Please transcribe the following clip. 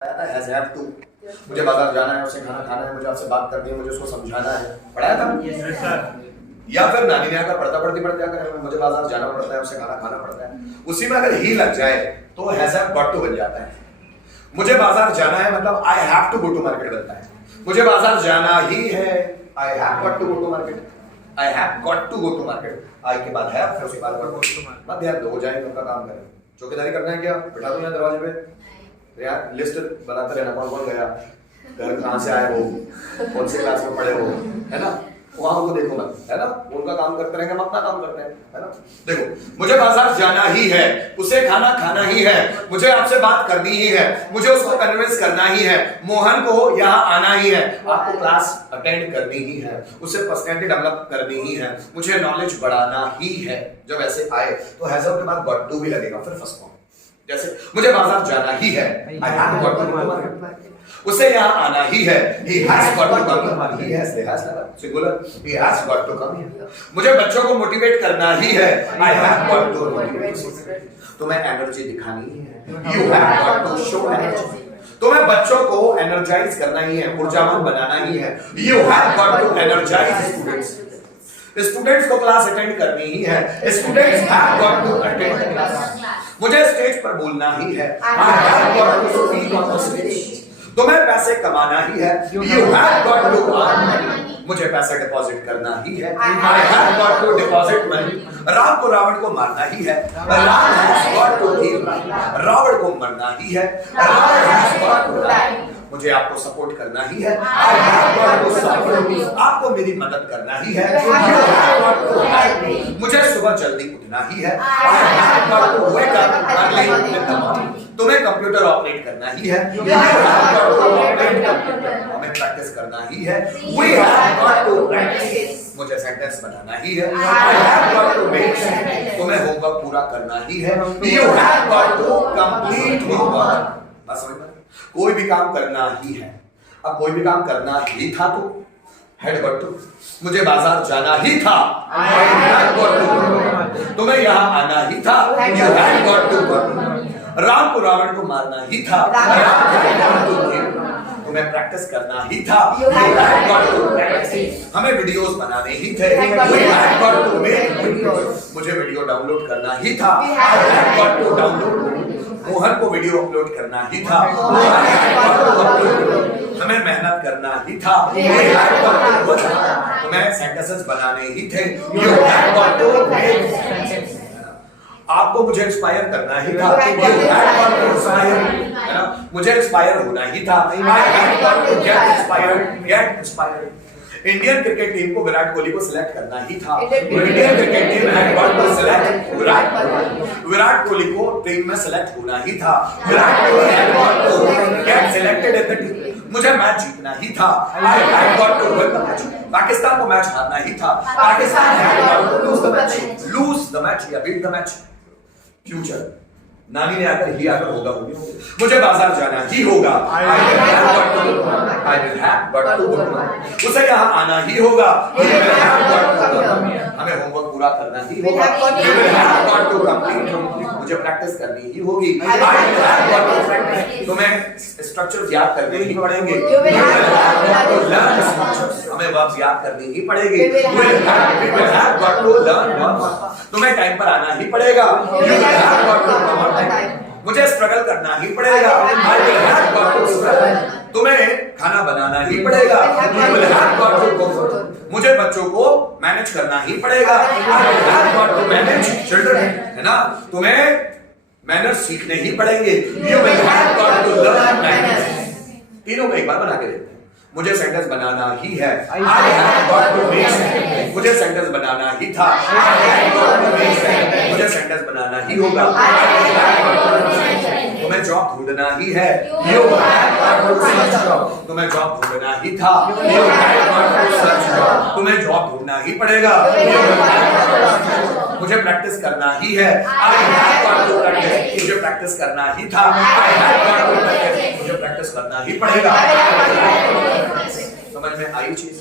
मुझे बाजार जाना है, उसे खाना खाना है, मुझे आपसे बात करनी है, मुझे उसको समझाना है। पढ़ाया था या फिर नानी ने आकर पढ़ता पढ़ती पढ़ते आकर मुझे बाजार जाना पड़ता है, उसे खाना खाना पड़ता है। उसी में अगर ही लग जाए तो हैज हैव गॉट टू बन जाता है। मुझे बाजार जाना है मतलब I have to go to market बनता है। मुझे बाजार जाना ही है, I have got to go to market. I have got to go to market, I के बाद हैव, फिर उसके बाद गॉट टू मार्केट। मत यार दो जाए उनका काम करें, चौकीदारी करना है क्या? बिठा दो यहाँ दरवाजे पे, यार लिस्ट बनाते रहना, कौन कौन गया, घर कहाँ से आए, वो कौन से क्लास में पढ़े, वो है ना, वहां को देखो मत, है ना, उनका काम करते रहेंगे, हम अपना काम करते हैं, है ना। देखो मुझे बाजार जाना ही है, उसे खाना खाना ही है, मुझे आपसे बात करनी ही है, मुझे उसको कन्विंस करना ही है, मोहन को यहाँ आना ही है, आपको क्लास अटेंड करनी ही है, उसे पर्सनैलिटी डेवलप करनी ही है, मुझे नॉलेज बढ़ाना ही है। जब ऐसे आए तो हैज हैव के बाद गॉट टू भी लगेगा, फिर फर्स्ट फॉर्म। जैसे मुझे बाजार जाना ही है, I have got to go, उसे यहाँ आना ही है, he has got to come, he has singular, he has got to come। मुझे बच्चों को मोटिवेट करना ही है, I have got to motivate। तुम्हें एनर्जी दिखानी ही है, you have got to show energy। तुम्हें बच्चों को एनर्जाइज करना ही है, ऊर्जावान बनाना ही है, you have got to energize students। Students को क्लास अटेंड करनी ही है, students have got to attend class. मुझे स्टेज पर बोलना ही है, I have got to speak on the stage। तुम्हें पैसे कमाना ही है, you have got to earn money। मुझे पैसा डिपॉजिट करना ही है, I have got to deposit money। Ram को रावण को मारना ही है, Ram has got to kill। Ravan को मरना ही है, Ravan has got to die। मुझे आपको सपोर्ट करना ही है, I have got to support। आपको मेरी मदद करना ही है, you have got to help me। मुझे सुबह जल्दी उठना ही है, I have got to wake up early in the morning। तुम्हें कंप्यूटर ऑपरेट करना ही है, you have got to operate computer। हमें प्रैक्टिस करना ही है, we have got to practice। मुझे सेंटेंस बनाना ही है, I have got to make sentences। तुम्हें homework पूरा करना ही है, you have got to complete homework। बस समझ में? कोई भी काम करना ही है। अब कोई भी काम करना ही था तो हेड गॉट टू। मुझे बाजार जाना ही था, I had got to। तुम्हें यहाँ आना ही था, you had got to। Ram को रावण को मारना ही था, तुम्हें प्रैक्टिस करना ही था, you had got to। हमें वीडियोस बनाने ही थे, we had got to make videos। मुझे वीडियो डाउनलोड करना ही था, I had got to download। Mohan को वीडियो अपलोड करना ही था, Mohan had got to upload। हमें मेहनत करना ही था, we had got to work। तुम्हें सेंटेंसेस बनाने ही थे, you had got to make sentences। आपको मुझे इंस्पायर करना ही था, you had got to inspire। है ना, मुझे इंस्पायर होना ही था, I had got to get inspired। Indian cricket team को विराट कोहली को सिलेक्ट करना ही था, Indian cricket team had got to select Virat Kohli. Virat Kohli को टीम में सिलेक्ट होना ही था, Virat Kohli had got to get selected in the team. मुझे मैच जीतना ही था, I had got to win the match. Pakistan को मैच हारना ही था, Pakistan had got to lose the match या बीट द मैच। फ्यूचर नानी ने आकर ही आकर होगा होगी। मुझे बाजार जाना ही होगा, I will have got to। उसे यहाँ आना ही होगा, he will have got to। हमें होमवर्क पूरा करना ही होगा, we will have got to complete। मुझे प्रैक्टिस करनी ही होगी, I will have got to practice। तुम्हें स्ट्रक्चर्स याद करने ही पड़ेंगे, you will have got to learn structures। हमें वर्ब्स याद करनी ही पड़ेगी, we will have got to learn verbs। तुम्हें टाइम पर आना ही पड़ेगा, you will have got to come on time। मुझे स्ट्रगल करना ही पड़ेगा, I will have got to struggle। तुम्हें खाना बनाना ही पड़ेगा, you will have got to cook। मुझे बच्चों को मैनेज करना ही पड़ेगा, I will have got to manage children। है ना, तुम्हें मैनर्स सीखने ही पड़ेंगे, you will have got to learn manners। तीनों को एक बार बना के देखते हैं। मुझे सेंटेंस बनाना ही है, I have got to make sentences। मुझे सेंटेंस बनाना ही था, I have got to make sentences। मुझे सेंटेंस बनाना ही होगा, I have got to make sentences। तुम्हें जॉब ढूंढना ही है, you have got to search job। तुम्हें जॉब ढूंढना ही था, you have got to search job। तुम्हें जॉब ढूंढना ही पड़ेगा, you will have got to search job। मुझे प्रैक्टिस करना ही है, I have got to practice। मुझे प्रैक्टिस करना ही था, I have got to practice। मुझे प्रैक्टिस करना ही पड़ेगा। समझ में आई चीज?